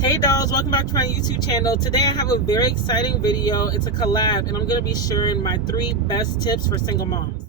Hey dolls, welcome back to my YouTube channel. Today I have a very exciting video. It's a collab and I'm going to be sharing my 3 best tips for single moms.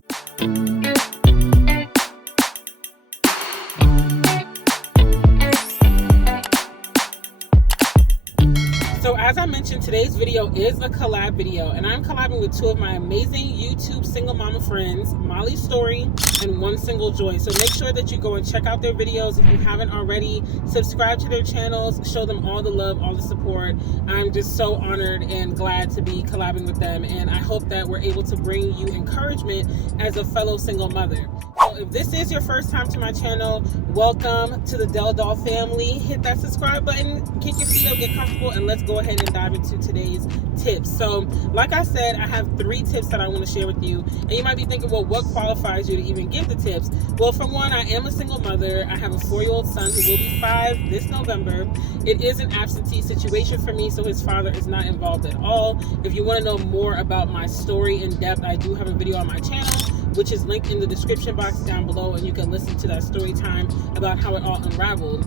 So as I mentioned, today's video is a collab video and I'm collabing with 2 of my amazing YouTube single mama friends, Molly's Story and One Single Joy. So make sure that you go and check out their videos. If you haven't already, subscribe to their channels, show them all the love, all the support. I'm just so honored and glad to be collabing with them, and I hope that we're able to bring you encouragement as a fellow single mother. So if this is your first time to my channel, welcome to the Delle doll family. Hit that subscribe button, kick your feet up, get comfortable, and let's go ahead and dive into today's tips. So like I said, I have 3 tips that I want to share with you, and you might be thinking, well, what qualifies you to even give the tips? Well, for one, I am a single mother. I have a 4-year-old son who will be 5 this November. It is an absentee situation for me, so his father is not involved at all. If you want to know more about my story in depth, I do have a video on my channel, which is linked in the description box down below, and you can listen to that story time about how it all unraveled.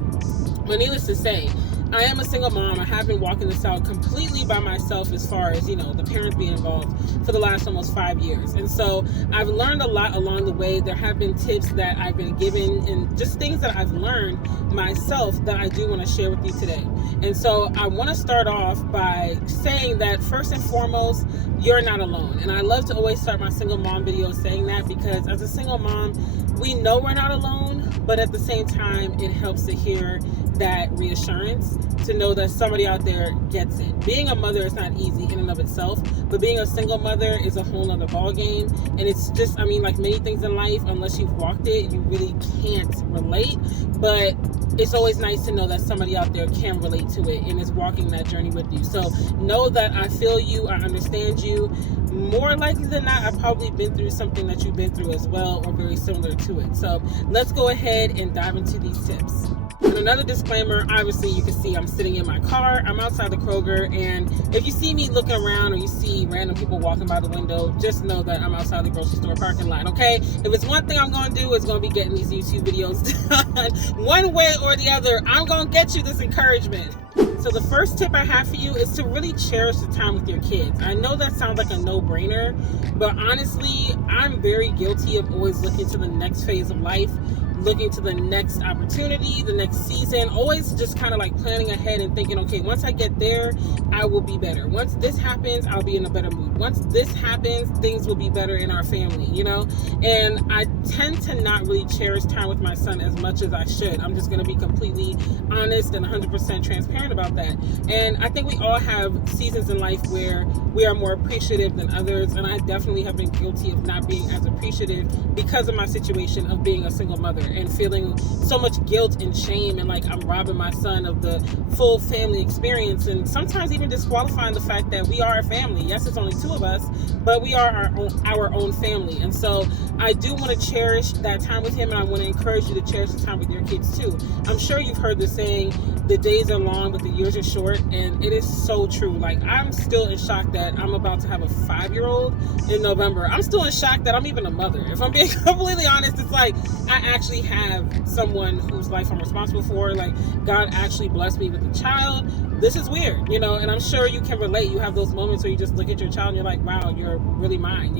But needless to say, I am a single mom. I have been walking this out completely by myself as far as, the parents being involved for the last almost 5 years. And so I've learned a lot along the way. There have been tips that I've been given and just things that I've learned myself that I do want to share with you today. And so I want to start off by saying that first and foremost, you're not alone. And I love to always start my single mom videos saying that, because as a single mom, we know we're not alone, but at the same time, it helps to hear that reassurance, to know that somebody out there gets it. Being a mother is not easy in and of itself, but being a single mother is a whole nother ball game. And it's just, like many things in life, unless you've walked it, you really can't relate. But it's always nice to know that somebody out there can relate to it and is walking that journey with you. So know that I feel you, I understand you. More likely than not, I've probably been through something that you've been through as well, or very similar to it. So let's go ahead and dive into these tips. And another disclaimer, obviously you can see I'm sitting in my car. I'm outside the Kroger, and if you see me looking around or you see random people walking by the window, just know that I'm outside the grocery store parking lot, okay? If it's one thing I'm going to do, it's going to be getting these YouTube videos done. One way or the other, I'm going to get you this encouragement. So the first tip I have for you is to really cherish the time with your kids. I know that sounds like a no-brainer, but honestly, I'm very guilty of always looking to the next phase of life, looking to the next opportunity, the next season, always just kind of like planning ahead and thinking, okay, once I get there, I will be better. Once this happens, I'll be in a better mood. Once this happens, things will be better in our family, And I tend to not really cherish time with my son as much as I should. I'm just going to be completely honest and 100% transparent about that. And I think we all have seasons in life where we are more appreciative than others, and I definitely have been guilty of not being as appreciative because of my situation of being a single mother and feeling so much guilt and shame, and like I'm robbing my son of the full family experience, and sometimes even disqualifying the fact that we are a family. Yes, it's only 2 of us, but we are our own family. And so I do want to cherish that time with him, and I want to encourage you to cherish the time with your kids too. I'm sure you've heard the saying, the days are long but the years are short, and it is so true. Like, I'm still in shock that I'm about to have a 5-year-old in November. I'm still in shock that I'm even a mother. If I'm being completely honest, it's like I actually have someone whose life I'm responsible for. Like, God actually blessed me with a child. This is weird, and I'm sure you can relate. You have those moments where you just look at your child and you're like, wow, you're really mine,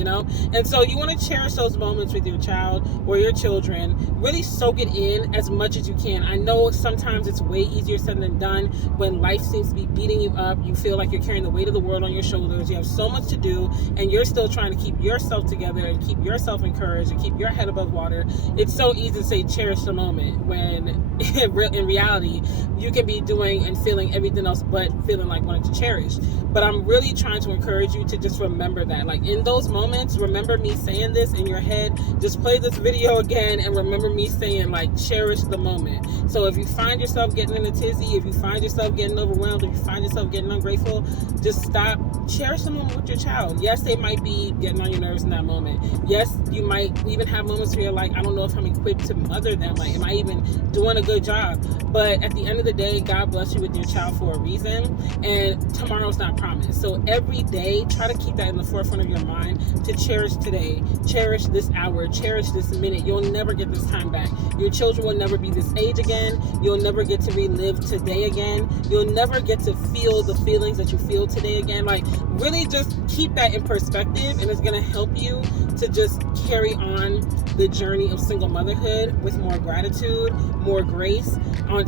And so you want to cherish those moments with your child or your children. Really soak it in as much as you can. I know sometimes it's way easier said than done when life seems to be beating you up. You feel like you're carrying the weight of the world on your shoulders. You have so much to do, and you're still trying to keep yourself together and keep yourself encouraged and keep your head above water. It's so easy to say cherish the moment when in reality you can be doing and feeling everything else but feeling like wanting to cherish. But I'm really trying to encourage you to just remember that, like, in those moments, remember me saying this in your head. Just play this video again and remember me saying, like, cherish the moment. So if you find yourself getting in a tizzy, if you find yourself getting overwhelmed, if you find yourself getting ungrateful, just stop. Cherish the moment with your child. Yes, they might be getting on your nerves in that moment. Yes, you might even have moments where you're like, I don't know if I'm equipped to mother them. Like, am I even doing a good job? But at the end of the day, God bless you with your child for a reason, and tomorrow's not promised. So every day, try to keep that in the forefront of your mind, to cherish today, cherish this hour, cherish this minute. You'll never get this time back. Your children will never be this age again. You'll never get to relive live today again. You'll never get to feel the feelings that you feel today again. Like, really just keep that in perspective, and it's going to help you to just carry on the journey of single motherhood with more gratitude, more grace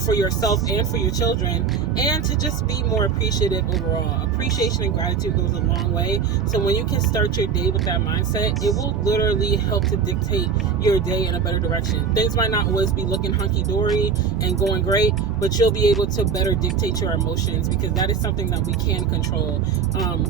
for yourself and for your children, and to just be more appreciative overall. Appreciation and gratitude goes a long way. So when you can start your day with that mindset, it will literally help to dictate your day in a better direction. Things might not always be looking hunky-dory and going great, but you'll be able to better dictate your emotions, because that is something that we can control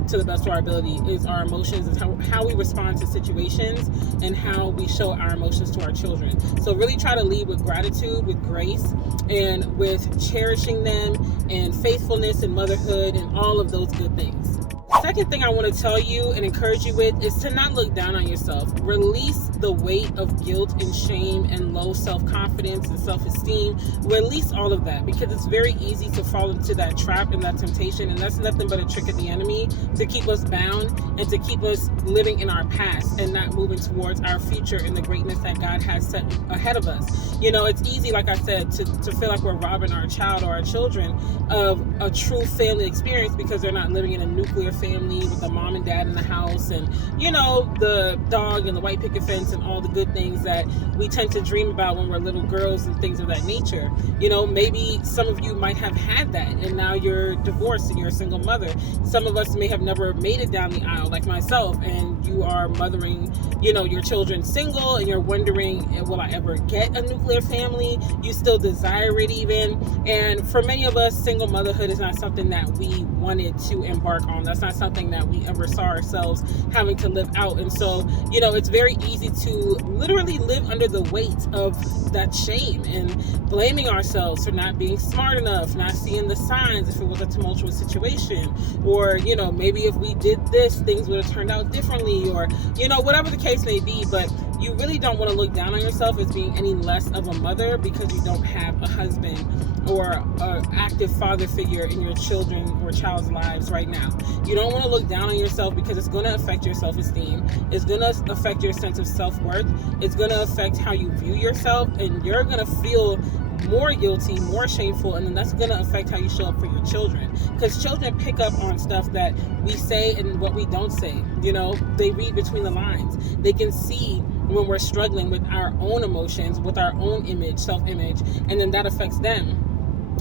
to the best of our ability, is our emotions, is how we respond to situations and how we show our emotions to our children. So really try to lead with gratitude, with grace, and with cherishing them, and faithfulness and motherhood and all of those good things. Second thing I want to tell you and encourage you with is to not look down on yourself. Release the weight of guilt and shame and low self-confidence and self-esteem. Release all of that, because it's very easy to fall into that trap and that temptation, and that's nothing but a trick of the enemy to keep us bound and to keep us living in our past and not moving towards our future and the greatness that God has set ahead of us. You know, it's easy, like I said, to feel like we're robbing our child or our children of a true family experience because they're not living in a nuclear family with a mom and dad in the house, and you know, the dog and the white picket fence and all the good things that we tend to dream about when we're little girls and things of that nature. You know, maybe some of you might have had that, and now you're divorced and you're a single mother. Some of us may have never made it down the aisle, like myself, and you are mothering, you know, your children single, and you're wondering, will I ever get a nuclear family? You still desire it even. And for many of us, single motherhood is not something that we wanted to embark on. That's not something that we ever saw ourselves having to live out. And so, you know, it's very easy to literally live under the weight of that shame and blaming ourselves for not being smart enough, not seeing the signs if it was a tumultuous situation, or, you know, maybe if we did this, things would have turned out differently, or, you know, whatever the case may be. But you really don't want to look down on yourself as being any less of a mother because you don't have a husband or an active father figure in your children or child's lives right now. You don't want to look down on yourself because it's going to affect your self-esteem. It's going to affect your sense of self-worth. It's going to affect how you view yourself, and you're going to feel more guilty, more shameful, and then that's going to affect how you show up for your children, because children pick up on stuff that we say and what we don't say. You know, they read between the lines. They can see when we're struggling with our own emotions, with our own image, self-image, and then that affects them.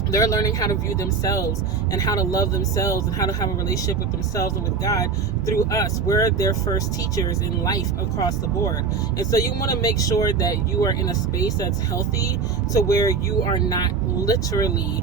They're learning how to view themselves and how to love themselves and how to have a relationship with themselves and with God through us. We're their first teachers in life across the board. And so you want to make sure that you are in a space that's healthy, to where you are not literally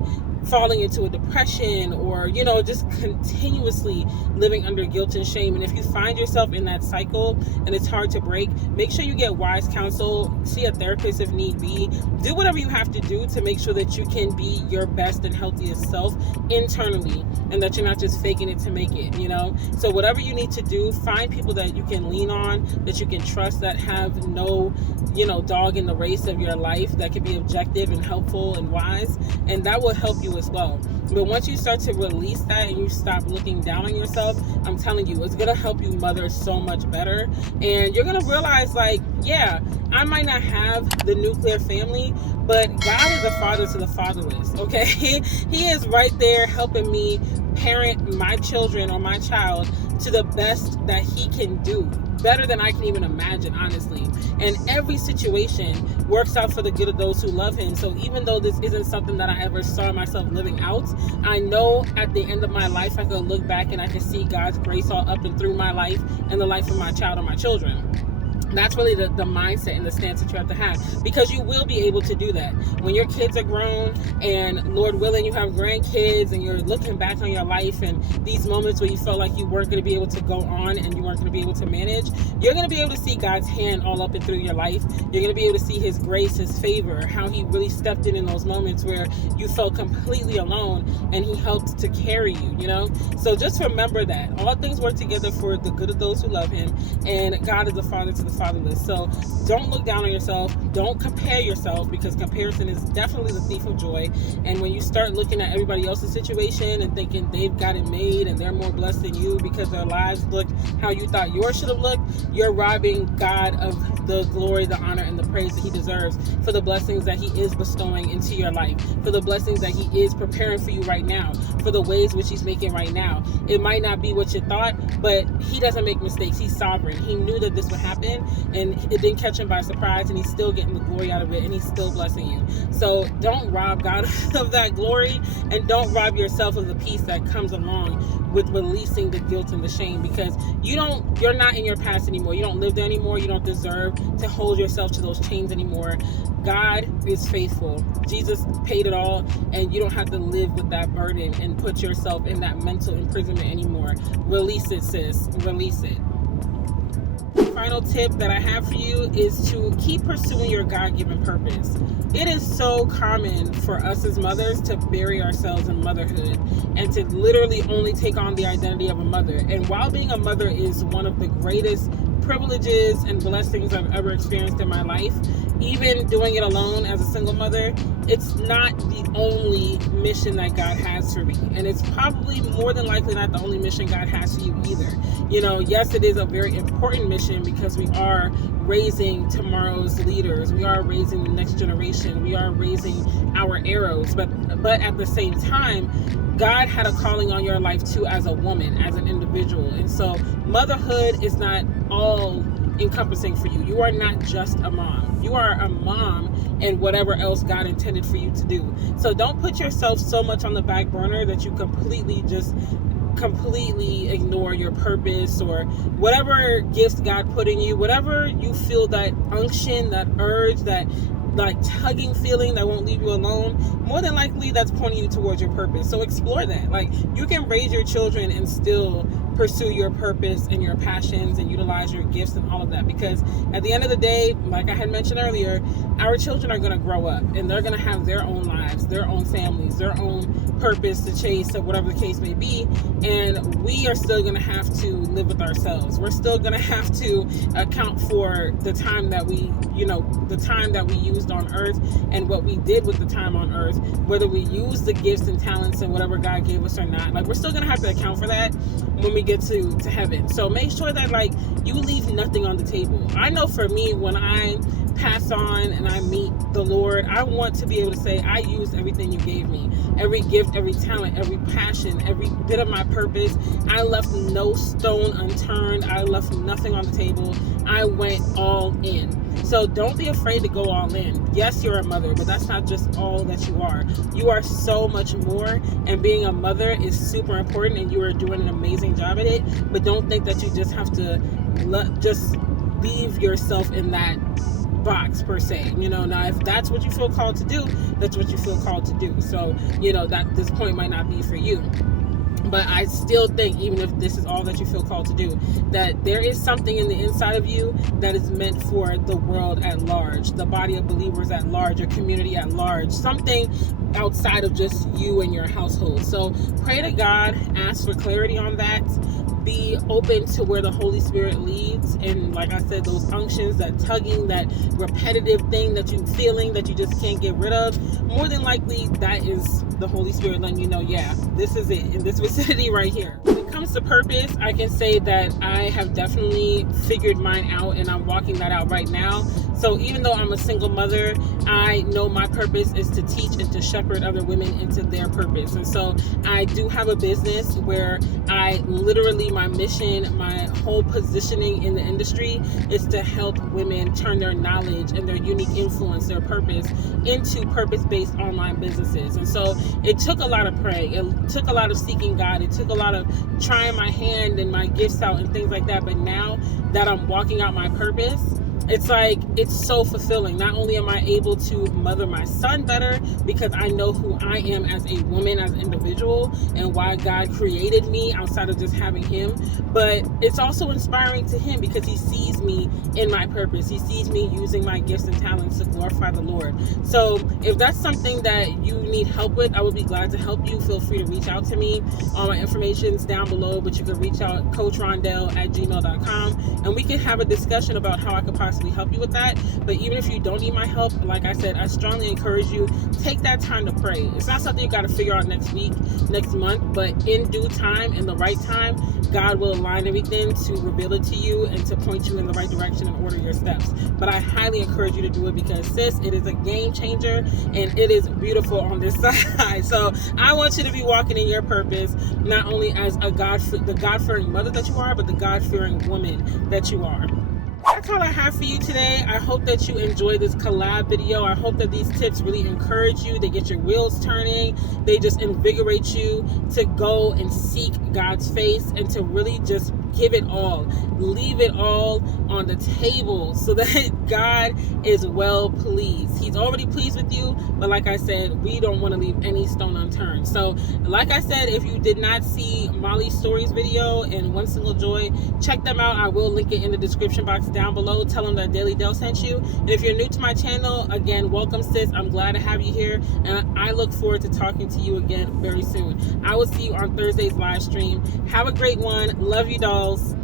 falling into a depression or, you know, just continuously living under guilt and shame. And if you find yourself in that cycle and it's hard to break, make sure you get wise counsel, see a therapist if need be. Do whatever you have to do to make sure that you can be your best and healthiest self internally, and that you're not just faking it to make it, you know? So whatever you need to do, find people that you can lean on, that you can trust, that have no, you know, dog in the race of your life, that can be objective and helpful and wise, and that will help you as well. But once you start to release that and you stop looking down on yourself, I'm telling you, it's gonna help you mother so much better. And you're gonna realize, like, yeah, I might not have the nuclear family, but God is a father to the fatherless, okay? He is right there helping me parent my children or my child to the best that he can do, better than I can even imagine, honestly. And every situation works out for the good of those who love him. So even though this isn't something that I ever saw myself living out, I know at the end of my life I can look back and I can see God's grace all up and through my life and the life of my child or my children. That's really the mindset and the stance that you have to have, because you will be able to do that when your kids are grown, and Lord willing, you have grandkids, and you're looking back on your life and these moments where you felt like you weren't going to be able to go on and you weren't going to be able to manage. You're going to be able to see God's hand all up and through your life. You're going to be able to see his grace, his favor, how he really stepped in those moments where you felt completely alone, and he helped to carry you, you know? So just remember that all things work together for the good of those who love him, and God is the father to the fatherless. So don't look down on yourself. don't compare yourself, because comparison is definitely the thief of joy. And when you start looking at everybody else's situation and thinking they've got it made and they're more blessed than you because their lives looked how you thought yours should have looked, you're robbing God of the glory, the honor, and the praise that he deserves for the blessings that he is bestowing into your life, for the blessings that he is preparing for you right now, for the ways which he's making right now. It might not be what you thought, but he doesn't make mistakes. He's sovereign. He knew that this would happen, and it didn't catch him by surprise, and he's still getting the glory out of it, and he's still blessing you. So don't rob God of that glory, and don't rob yourself of the peace that comes along with releasing the guilt and the shame, because you're not in your past anymore. You don't live there anymore. You don't deserve to hold yourself to those chains anymore. God is faithful. Jesus paid it all, and you don't have to live with that burden and put yourself in that mental imprisonment anymore. Release it, sis. Release it. Final tip that I have for you is to keep pursuing your God-given purpose. It is so common for us as mothers to bury ourselves in motherhood and to literally only take on the identity of a mother. And while being a mother is one of the greatest privileges and blessings I've ever experienced in my life, even doing it alone as a single mother, it's not the only mission that God has for me. And it's probably more than likely not the only mission God has for you either. Yes, it is a very important mission, because we are raising tomorrow's leaders. We are raising the next generation. We are raising our arrows. But at the same time, God had a calling on your life too, as a woman, as an individual. And so motherhood is not all encompassing for you. You are not just a mom. You are a mom and whatever else God intended for you to do. So don't put yourself so much on the back burner that you completely ignore your purpose, or whatever gifts God put in you, whatever you feel, that unction, that urge, that like tugging feeling that won't leave you alone, more than likely that's pointing you towards your purpose. So explore that. Like, you can raise your children and still pursue your purpose and your passions and utilize your gifts and all of that, because at the end of the day, like I had mentioned earlier, our children are going to grow up and they're going to have their own lives, their own families, their own purpose to chase, or whatever the case may be, and we are still going to have to live with ourselves. We're still going to have to account for the time that we used on earth and what we did with the time on earth, whether we use the gifts and talents and whatever God gave us or not. Like, we're still going to have to account for that when we get to heaven. So make sure that, like, you leave nothing on the table. I know for me, when I pass on and I meet the Lord, I want to be able to say, I used everything you gave me, every gift, every talent, every passion, every bit of my purpose. I left no stone unturned. I left nothing on the table. I went all in. So don't be afraid to go all in. Yes, you're a mother, but that's not just all that you are. You are so much more, and being a mother is super important, and you are doing an amazing job at it. But don't think that you just have to just leave yourself in that box per se. Now if that's what you feel called to do, that's what you feel called to do. So that this point might not be for you. But I still think, even if this is all that you feel called to do, that there is something in the inside of you that is meant for the world at large, the body of believers at large, your community at large, something outside of just you and your household. So pray to God, ask for clarity on that. Be open to where the Holy Spirit leads. And like I said, those unctions, that tugging, that repetitive thing that you're feeling that you just can't get rid of, more than likely that is the Holy Spirit letting you know, yeah, this is it in this vicinity right here. When it comes to purpose, I can say that I have definitely figured mine out, and I'm walking that out right now. So even though I'm a single mother, I know my purpose is to teach and to shepherd other women into their purpose. And so I do have a business where I literally, my mission, my whole positioning in the industry is to help women turn their knowledge and their unique influence, their purpose, into purpose-based online businesses. And so it took a lot of praying. It took a lot of seeking God. It took a lot of trying my hand and my gifts out and things like that. But now that I'm walking out my purpose, it's like, it's so fulfilling. Not only am I able to mother my son better because I know who I am as a woman, as an individual, and why God created me outside of just having him, but it's also inspiring to him because he sees me in my purpose. He sees me using my gifts and talents to glorify the Lord. So if that's something that you need help with, I would be glad to help you. Feel free to reach out to me. All my information's down below, but you can reach out, coachrondelle@gmail.com, and we can have a discussion about how I could possibly possibly help you with that. But even if you don't need my help, like I said, I strongly encourage you, take that time to pray. It's not something you got to figure out next week, next month, but in due time, in the right time, God will align everything to reveal it to you and to point you in the right direction and order your steps. But I highly encourage you to do it because, sis, it is a game changer and it is beautiful on this side. So I want you to be walking in your purpose, not only as the God-fearing mother that you are, but the God-fearing woman that you are. That's all I have for you today. I hope that you enjoyed this collab video. I hope that these tips really encourage you. They get your wheels turning. They just invigorate you to go and seek God's face and to really just give it all. Leave it all on the table so that God is well pleased. He's already pleased with you, but like I said, we don't want to leave any stone unturned. So like I said, if you did not see Molly's stories video and One Single Joy, check them out. I will link it in the description box down below. Tell them that Delle sent you. And if you're new to my channel, again, welcome, sis. I'm glad to have you here, and I look forward to talking to you again very soon. I will see you on Thursday's live stream. Have a great one. Love you, dolls.